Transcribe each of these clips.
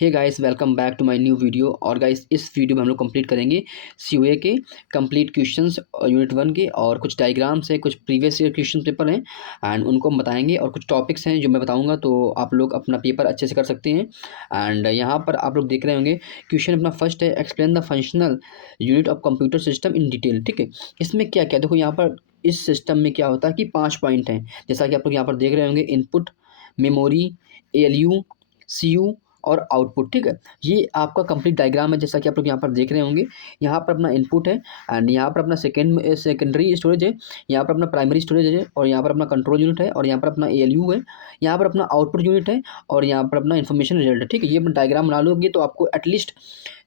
Hey guys, welcome back to my new video. और guys, इस video में हम लोग कंप्लीट करेंगे सीओए के कंप्लीट क्वेश्चंस यूनिट 1 के, और कुछ डायग्राम्स हैं, कुछ प्रीवियस ईयर क्वेश्चन पेपर हैं एंड उनको हम बताएंगे, और कुछ टॉपिक्स हैं जो मैं बताऊंगा, तो आप लोग अपना पेपर अच्छे से कर सकते हैं। एंड यहाँ पर आप लोग देख रहे होंगे क्वेश्चन अपना फर्स्ट है, explain the functional unit of computer system in detail. ठीक है, इसमें क्या क्या देखो, यहाँ पर इस सिस्टम में क्या होता है कि 5 पॉइंट हैं, जैसा कि आप लोग यहाँ पर देख रहे होंगे, इनपुट, मेमोरी, एएलयू, सीयू और आउटपुट। ठीक है, ये आपका कंप्लीट डायग्राम है, जैसा कि आप लोग यहाँ पर देख रहे होंगे। यहाँ पर अपना इनपुट है एंड यहाँ पर अपना सेकेंडरी स्टोरेज है, यहाँ पर अपना प्राइमरी स्टोरेज है, और यहाँ पर अपना कंट्रोल यूनिट है, और यहाँ पर अपना एएलयू है, यहाँ पर अपना आउटपुट यूनिट है, और यहाँ पर अपना इन्फॉर्मेशन रिजल्ट है। ठीक है, ये अपना डायग्राम बना लोगे तो आपको एटलीस्ट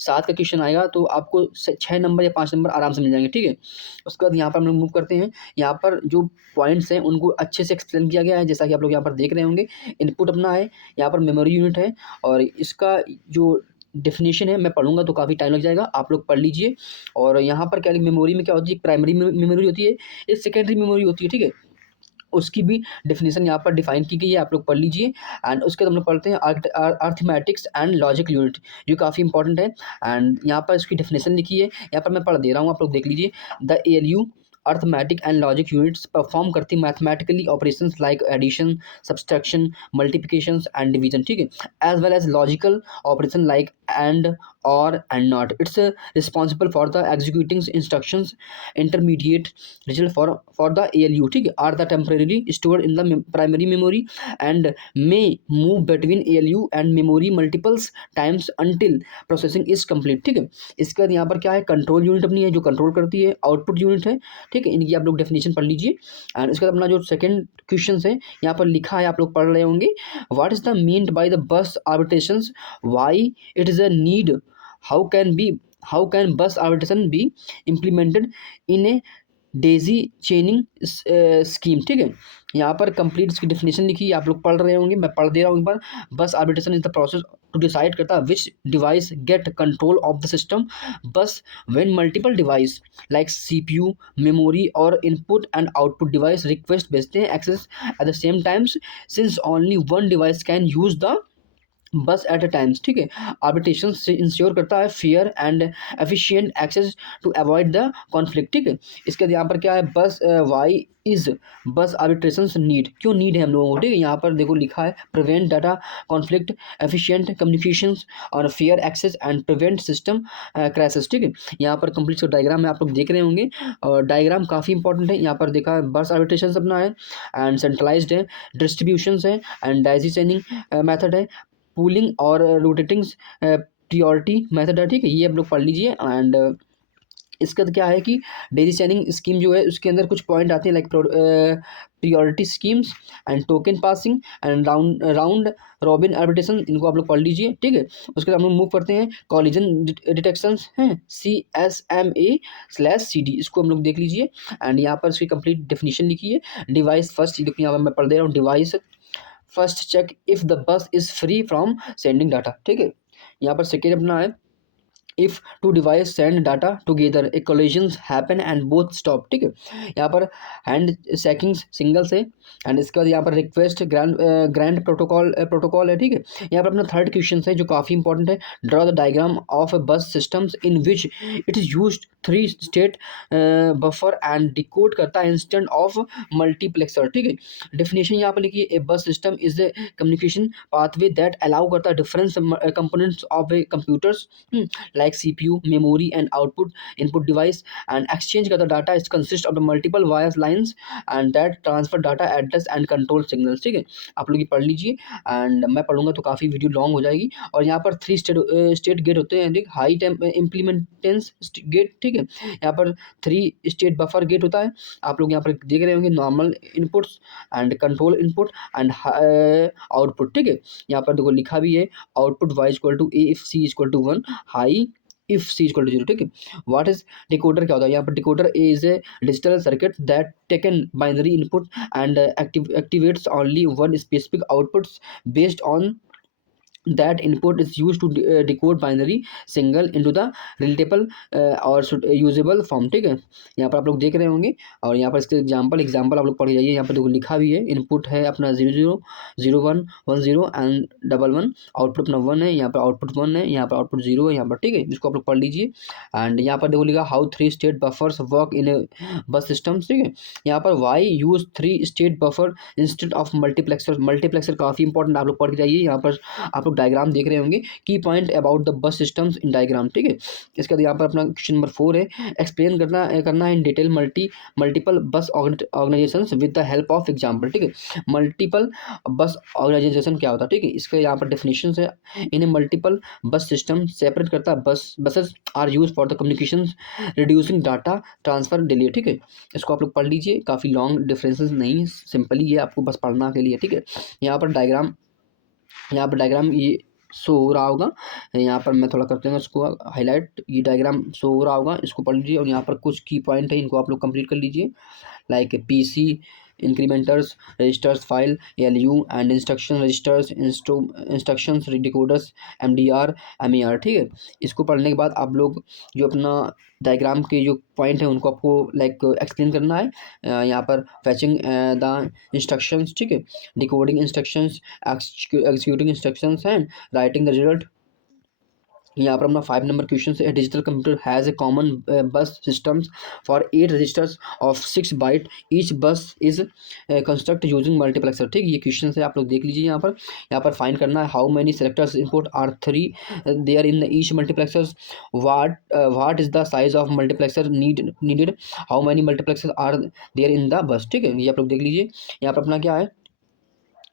7 का क्वेश्चन आएगा, तो आपको 6 नंबर या 5 नंबर आराम से मिल जाएंगे। ठीक है, उसके बाद यहाँ पर हम लोग मूव करते हैं। यहाँ पर जो पॉइंट्स हैं उनको अच्छे से एक्सप्लेन किया गया है, जैसा कि आप लोग यहाँ पर देख रहे होंगे। इनपुट अपना है, यहाँ पर मेमोरी यूनिट है, और इसका जो डेफिनेशन है मैं पढ़ूंगा तो काफ़ी टाइम लग जाएगा, आप लोग पढ़ लीजिए। और यहाँ पर क्या मेमोरी में क्या होती है, प्राइमरी मेमोरी होती है, एक सेकेंडरी मेमोरी होती है। ठीक है, उसकी भी डेफिनेशन यहाँ पर डिफाइन की गई है, आप लोग पढ़ लीजिए। एंड उसके बाद हम लोग पढ़ते हैं अर्थमेटिक्स एंड लॉजिक यूनिट, जो काफ़ी इंपॉर्टेंट है। एंड यहाँ पर इसकी डेफिनेशन लिखी है, यहाँ पर मैं पढ़ दे रहा हूँ, आप लोग देख लीजिए। The ALU arithmetic and logic units perform करती mathematically operations like addition, subtraction, multiplication and division. ठीक है, as well as logical operation like and, और and not. Its responsible for the executing instructions, intermediate result for the ALU, ठीक है, are the temporarily stored in the primary memory and may move between ALU and memory multiples times until processing is complete। ठीक है, इसके बाद यहाँ पर क्या है, कंट्रोल यूनिट अपनी है जो कंट्रोल करती है, आउटपुट यूनिट है। ठीक है, इनकी आप लोग डेफिनेशन पढ़ लीजिए। एंड इसके बाद अपना जो सेकंड क्वेश्चन है यहाँ पर लिखा है, आप लोग पढ़ रहे होंगे। What is the meant by the bus arbitrations, why it is a need, how can be how can bus arbitration be implemented in a daisy chaining scheme. ठीक है, यहाँ पर कंप्लीट इसकी डेफिनेशन लिखी है, आप लोग पढ़ रहे होंगे, मैं पढ़ दे रहा हूँ एक बार। Bus arbitration is the process to decide करता है which device get control of the system bus when multiple device like CPU, memory और input and output device request भेजते हैं access at the same times, since only one device can use the bus at a times. ठीक है, arbitration से ensure करता है fair and efficient access to avoid the conflict. ठीक है, इसके बाद यहाँ पर क्या है, बस वाई इज बस आर्बिट्रेशन नीड, क्यों नीड है हम लोगों को। ठीक है, यहाँ पर देखो लिखा है, prevent data conflict, efficient communications और fair access and prevent system crashes. ठीक है, यहाँ पर कंप्लीट डायग्राम में आप लोग देख रहे होंगे, और डायग्राम काफ़ी इंपॉर्टेंट है। यहाँ पर देखा है, बस आर्बिट्रेशन अपना है एंड सेंट्रलाइज्ड है, डिस्ट्रीब्यूशन है एंड डायजी चेनिंग मैथड है, पूलिंग और रोटेटिंग प्रियोरिटी मेथड है। ठीक है, ये आप लोग पढ़ लीजिए। एंड इसका क्या है कि डेजी चैनिंग स्कीम जो है उसके अंदर कुछ पॉइंट आते हैं, like priority schemes and token passing and round robin arbitration, इनको आप लोग पढ़ लीजिए। ठीक है, उसके बाद हम लोग मूव करते हैं, कॉलिजन डिटेक्शन हैं, CSMA/CD, इसको हम लोग देख लीजिए। एंड यहाँ पर इसकी कंप्लीट डेफिनेशन लिखी है। डिवाइस फर्स्ट, यहाँ पर मैं पढ़ दे रहा हूँ, device first check if the bus is free from sending data. ठीक है, यहाँ पर सेकेंड अपना है, if two device send data together a collisions happen and both stop। ठीक है, यहाँ पर हैंड शैकिंग सिंगल से। एंड इसके बाद यहाँ पर रिक्वेस्ट ग्रैंड प्रोटोकॉल है। ठीक है, यहाँ पर अपना थर्ड क्वेश्चन है जो काफ़ी इंपॉर्टेंट है, ड्रॉ द डायग्राम ऑफ बस systems in which it is used 3 state buffer and decode करता है इंस्टेंट ऑफ मल्टीप्लेक्सर। ठीक है, डेफिनेशन यहाँ पर लिखिए, ए बस system is a communication pathway that allow करता है difference components of A computers like CPU, memory and output input device, and exchange का data is consist of the multiple wires lines and that transfer data address and control signals। ठीक है, आप लोग ये पढ़ लीजिए। एंड मैं पढ़ूंगा तो काफ़ी वीडियो लॉन्ग हो जाएगी। और यहाँ पर 3 स्टेट गेट होते हैं, देख, हाई इम्प्लीमेंटेंस गेट। ठीक है, यहाँ पर 3 स्टेट बफर गेट होता है, आप लोग यहाँ पर देख रहे होंगे, normal inputs and control input and output. ठीक है, यहाँ पर देखो लिखा भी है, output y equal to a if c equal to 1, high if C equal to 0। ठीक है, व्हाट इज डिकोडर, क्या होता है, यहाँ पर decoder is a digital circuit that taken binary input and activates only one specific outputs based on that input is used to decode binary single into the relatable और usable form. ठीक है, यहाँ पर आप लोग देख रहे होंगे और यहाँ पर इसके एग्जाम्पल आप लोग पढ़ जाइए। यहाँ पर देखो लिखा भी है, इनपुट है अपना 00 01 10 एंड 11, आउटपुट अपना 1 है, यहाँ पर आउटपुट 1 है, यहाँ पर आउटपुट 0 है यहाँ पर। ठीक है, इसको आप लोग पढ़ लीजिए। एंड यहाँ पर देखो लिखा how 3 state buffers work in bus system. ठीक है, यहाँ पर why use 3 state buffer instead of multiplexer. Multiplexer काफ़ी इंपॉर्टेंट, आप लोग पढ़ के जाइए। यहाँ पर आप लोग डायग्राम देख रहे होंगे, की point about the bus systems in diagram. ठीक है, इसके बाद यहाँ पर अपना क्वेश्चन नंबर 4 है, एक्सप्लेन करना है in detail multiple bus organisation with the help of example. ठीक है, मल्टीपल बस ऑर्गेनाइजेशन क्या होता है? ठीक है, इसके यहाँ पर डेफिनेशन है, इन्हें मल्टीपल बस सिस्टम सेपरेट करता है। Buses are use for the communication reducing data transfer delay. ठीक है, इसको आप लोग पढ़ लीजिए, काफ़ी लॉन्ग डिफरेंसेस नहीं, सिंपली ये आपको बस पढ़ना के लिए। ठीक है, यहाँ पर डायग्राम ये शो हो रहा होगा, यहाँ पर मैं थोड़ा करते हैं इसको हाईलाइट, ये डायग्राम शो हो रहा होगा, इसको पढ़ लीजिए। और यहाँ पर कुछ की पॉइंट है, इनको आप लोग कंप्लीट कर लीजिए, like PC incrementers registers file ALU and instruction registers instructions decoders MDR MER. ठीक है, इसको पढ़ने के बाद आप लोग जो अपना डायग्राम के जो पॉइंट है उनको आपको लाइक एक्सप्लेन करना है। यहाँ पर फैचिंग द इंस्ट्रक्शंस, ठीक है, decoding instructions, executing instructions and writing the result. यहाँ पर अपना 5 नंबर क्वेश्चन है, digital computer has a common bus systems for 8 registers of 6 byte, each bus is construct using multiplexer. ठीक, ये क्वेश्चन है, आप लोग देख लीजिए। यहाँ पर फाइंड करना है how many selectors input are 3 there in the each multiplexers, what is the size of multiplexer needed, how many multiplexer are there in the bus. ठीक है, ये आप लोग देख लीजिए। यहाँ पर अपना क्या है,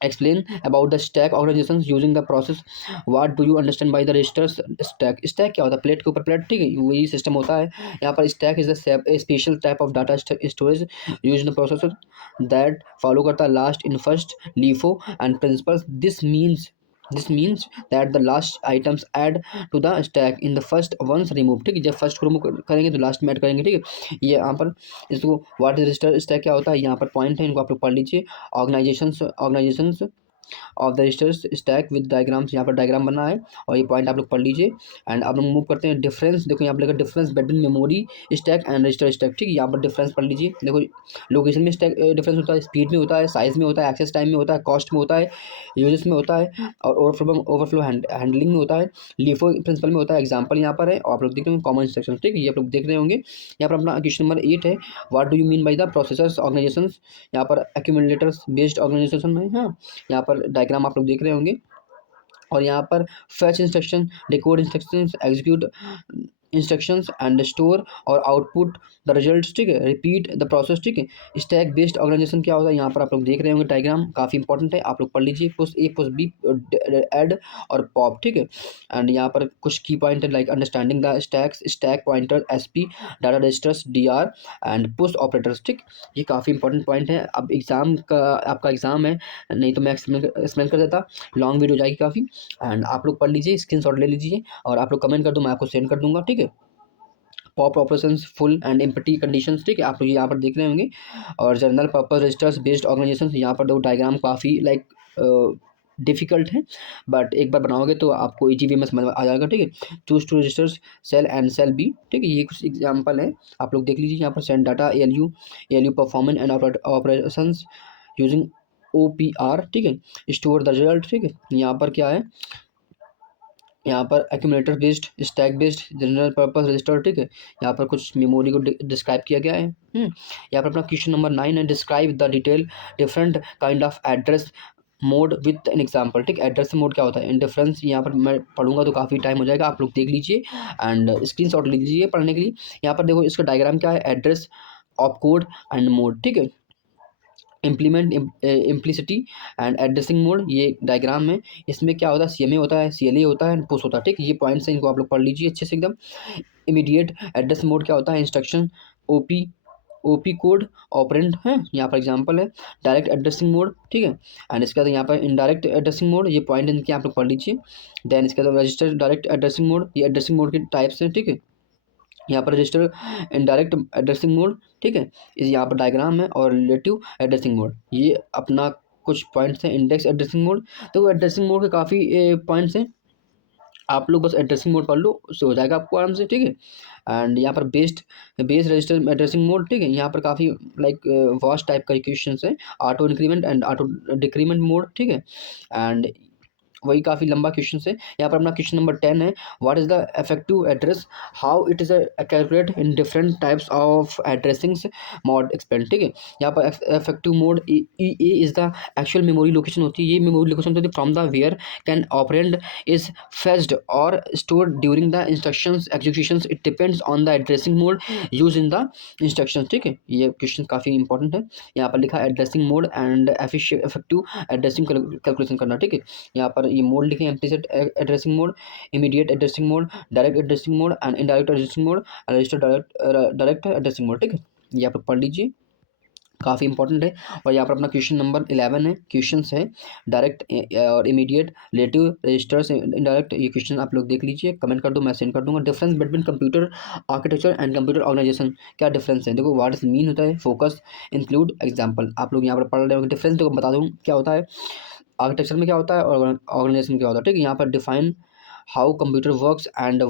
explain about the stack organizations using the process, what do you understand by the registers stack क्या होता है? प्लेट के ऊपर प्लेट। ठीक है, वही सिस्टम होता है। यहाँ पर stack is the special type of data storage use in processor that follow करता है last in first LIFO and principles. This means that the last items add to the stack in the first ones remove. ठीक है, जब first को remove करेंगे तो last में add करेंगे। ठीक है, ये यहाँ पर इसको व्हाट इज रजिस्टर स्टैक क्या होता है, यहाँ पर पॉइंट है, इनको आप लोग पढ़ लीजिए। Organisations of the registers stack with diagrams, यहाँ पर डायग्राम बना है और ये पॉइंट आप लोग पढ़ लीजिए। एंड अब लोग मूव करते हैं डिफरेंस। देखो यहाँ पर लिखा difference between memory stack and register stack. ठीक है, यहाँ पर डिफरेंस पढ़ लीजिए। देखो लोकेशन में स्टैक डिफरेंस होता है, स्पीड में होता है, साइज में होता है, एक्सेस टाइम में होता है, कॉस्ट में होता है, यूजेस में होता है और ओवरफ्लो हैंडलिंग में होता है, लीफो प्रिंसिपल में होता है। एग्जाम्पल यहाँ पर है और आप लोग देख रहे हैं कॉमन इंस्ट्रक्शन। ठीक है, ये आप लोग देख रहे होंगे। यहाँ पर अपना क्वेश्चन नंबर 8 है, what do you mean by the processors organisation. यहाँ पर एक्यूमुलेटर्स बेस्ड ऑर्गेनाइजेशन है। हाँ, यहाँ पर डायग्राम आप लोग देख रहे होंगे और यहाँ पर fetch instruction, decode instructions, execute instructions and store और आउटपुट द रिजल्ट्स। ठीक है, रिपीट द प्रोसेस। ठीक है, स्टैक बेस्ड ऑर्गेनाइजेशन क्या होता है, यहाँ पर आप लोग देख रहे होंगे डायग्राम, काफ़ी इंपॉर्टेंट है, आप लोग पढ़ लीजिए। Push A push B add और पॉप। ठीक है, एंड यहाँ पर कुछ की पॉइंट है, like understanding the stacks, stack pointer, SP, data registers, DR and push operators. ठीक, ये काफ़ी इंपॉर्टेंट पॉइंट है। अब आपका एग्जाम है, नहीं तो मैं एक्सप्लेन कर देता, लॉन्ग वीडियो जाएगी काफ़ी। एंड आप लोग पढ़ लीजिए, स्क्रीनशॉट ले लीजिए और आप लोग कमेंट कर दो, मैं आपको सेंड कर दूंगा। ठीक है, pop operations full and empty conditions. ठीक है, आप लोग यहाँ पर देख रहे होंगे और general purpose registers based organisation. यहाँ पर दो डायग्राम काफ़ी लाइक डिफिकल्ट है, बट एक बार बनाओगे तो आपको ईजी वे में समझ आ जाएगा। ठीक है, choose two registers cell and cell B. ठीक है, ये कुछ एग्जाम्पल है, आप लोग देख लीजिए। यहाँ पर send data ALU performance and operations using OPR। ठीक है, स्टोर द रिजल्ट। ठीक है, यहाँ पर क्या है, यहाँ पर accumulator based, stack based, general purpose register. ठीक है, यहाँ पर कुछ मेमोरी को डिस्क्राइब किया गया है। यहाँ पर अपना क्वेश्चन नंबर 9 है, describe the detail different kind of address mode with an example. ठीक, एड्रेस मोड क्या होता है, इंडिफरेंस। यहाँ पर मैं पढ़ूंगा तो काफ़ी टाइम हो जाएगा, आप लोग देख लीजिए एंड स्क्रीनशॉट ले लीजिए पढ़ने के लिए। यहाँ पर देखो इसका डायग्राम क्या है, address of code and mode. ठीक है, इम्प्लीमेंट इम्प्लिसिटी एंड एड्रेसिंग मोड, ये डायग्राम है। इसमें क्या होता है, CMA होता है, CLA होता है, पुश होता है। ठीक, ये पॉइंट्स हैं, इनको आप लोग पढ़ लीजिए अच्छे से एकदम। इमीडिएट एड्रेस मोड क्या होता है, इंस्ट्रक्शन OP कोड ऑपरेंड है, यहाँ पर एग्जांपल है। Direct addressing mode. ठीक है, एंड इसके बाद यहाँ पर इनडायरेक्ट एड्रेसिंग मोड, ये पॉइंट इनके आप लोग पढ़ लीजिए। देन इसके बाद रजिस्टर डायरेक्ट एड्रेसिंग मोड, ये एड्रेसिंग मोड के टाइप्स हैं। ठीक है, यहाँ पर रजिस्टर इनडायरेक्ट एड्रेसिंग मोड। ठीक है, इस यहाँ पर डायग्राम है और रिलेटिव एड्रेसिंग मोड, ये अपना कुछ पॉइंट्स हैं। इंडेक्स एड्रेसिंग मोड, तो एड्रेसिंग मोड के काफ़ी पॉइंट्स हैं, आप लोग बस एड्रेसिंग मोड पढ़ लो, उससे हो जाएगा आपको आराम से, ठीक है। एंड यहाँ पर बेस रजिस्टर एड्रेसिंग मोड, ठीक है, यहाँ पर काफ़ी लाइक वास्ट टाइप का क्वेश्चन है। Auto increment and auto decrement mode, ठीक है। एंड वही काफ़ी लंबा क्वेश्चन है। यहाँ पर अपना क्वेश्चन नंबर 10 है, what is the effective address, how it is calculate in different types of addressings mode expand, ठीक है। यहाँ पर effective mode A is the actual memory location होती है, ये मेमोरी लोकेशन होती है from the where can operand is fetched और stored during the instructions executions, it depends on the addressing mode use in the instructions, ठीक है। ये question काफ़ी इंपॉर्टेंट है। यहाँ पर लिखा addressing mode and effective addressing calculation करना, ठीक है। यहाँ पर ये मोड लिखे हैं, implicit addressing mode, immediate addressing mode, direct addressing mode and indirect addressing mode, register direct addressing mode, ठीक है। ये आप लोग पढ़ लीजिए, काफ़ी इंपॉर्टेंट है। और यहाँ पर अपना क्वेश्चन नंबर 11 है, क्वेश्चंस है डायरेक्ट और इमीडिएट, रिलेटिव, रजिस्टर्स, इनडायरेक्ट, ये क्वेश्चन आप लोग देख लीजिए, कमेंट कर दो, मैं सेंड कर दूंगा। Difference between computer architecture and computer organisation, क्या डिफरेंस है, देखो व्हाट इज मीन होता है, फोकस, इंक्लूड, एग्जाम्पल, आप लोग यहाँ पर पढ़ रहे हो। डिफरेंस देखो बता दूँ क्या होता है, आर्किटेक्चर में क्या होता है और ऑर्गेनाइजेशन में क्या होता है, ठीक है। यहाँ पर define how computer works and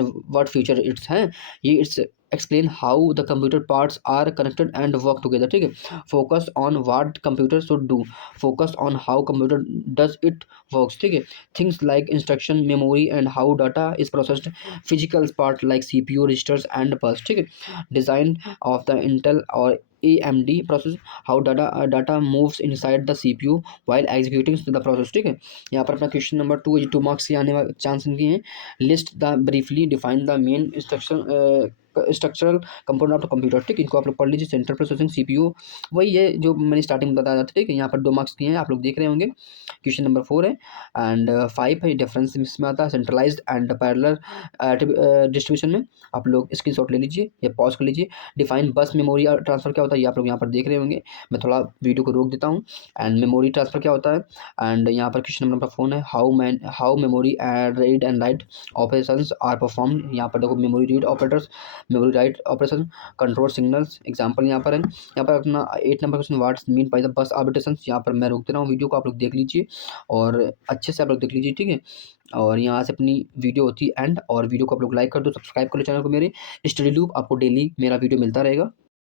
what feature it's हैं, ये it's explain how the computer parts are connected and work together, ठीक है। Focus on what computer should do, focus on how computer does it works, ठीक है। Things like instruction, memory and how data is processed, physical part like CPU, registers and bus, ठीक है। Design of the Intel और AMD process, how data moves inside the CPU while executing the process, ठीक है। यहाँ पर अपना question number 2 2 marks के आने वाले चांस इनकी हैं। List the briefly define the main structural component of computer, ठीक है। इनको आप लोग पढ़ लीजिए। सेंट्रल प्रोसेसिंग CPU, वही है जो मैंने स्टार्टिंग में बताया था, ठीक है। यहाँ पर 2 मार्क्स के हैं, आप लोग देख रहे होंगे। क्वेश्चन नंबर 4 है एंड 5 है, डिफरेंस इसमें आता है सेंट्रलाइज्ड एंड पैरेलल डिस्ट्रीब्यूशन में, आप लोग स्क्रीनशॉट ले लीजिए या पॉज कर लीजिए। डिफाइन बस मेमोरी और ट्रांसफर क्या होता है, ये आप लोग यहाँ पर देख रहे होंगे, मैं थोड़ा वीडियो को रोक देता हूँ। एंड मेमोरी ट्रांसफर क्या होता है, एंड यहाँ पर क्वेश्चन नंबर 4 है, how memory read and write operations are perform, यहाँ पर देखो memory read operators, memory write operation, control signals, example यहाँ पर है। यहाँ पर अपना 8 number question, what's mean by the bus arbitration, यहाँ पर मैं रोक दे रहा हूँ वीडियो को, आप लोग देख लीजिए और अच्छे से आप लोग देख लीजिए, ठीक है। और यहाँ से अपनी वीडियो होती है एंड, और वीडियो को आप लोग लाइक कर दो, सब्सक्राइब कर लो चैनल को मेरे। स्टडी लूप, आपको डेली मेरा वीडियो मिलता रहेगा।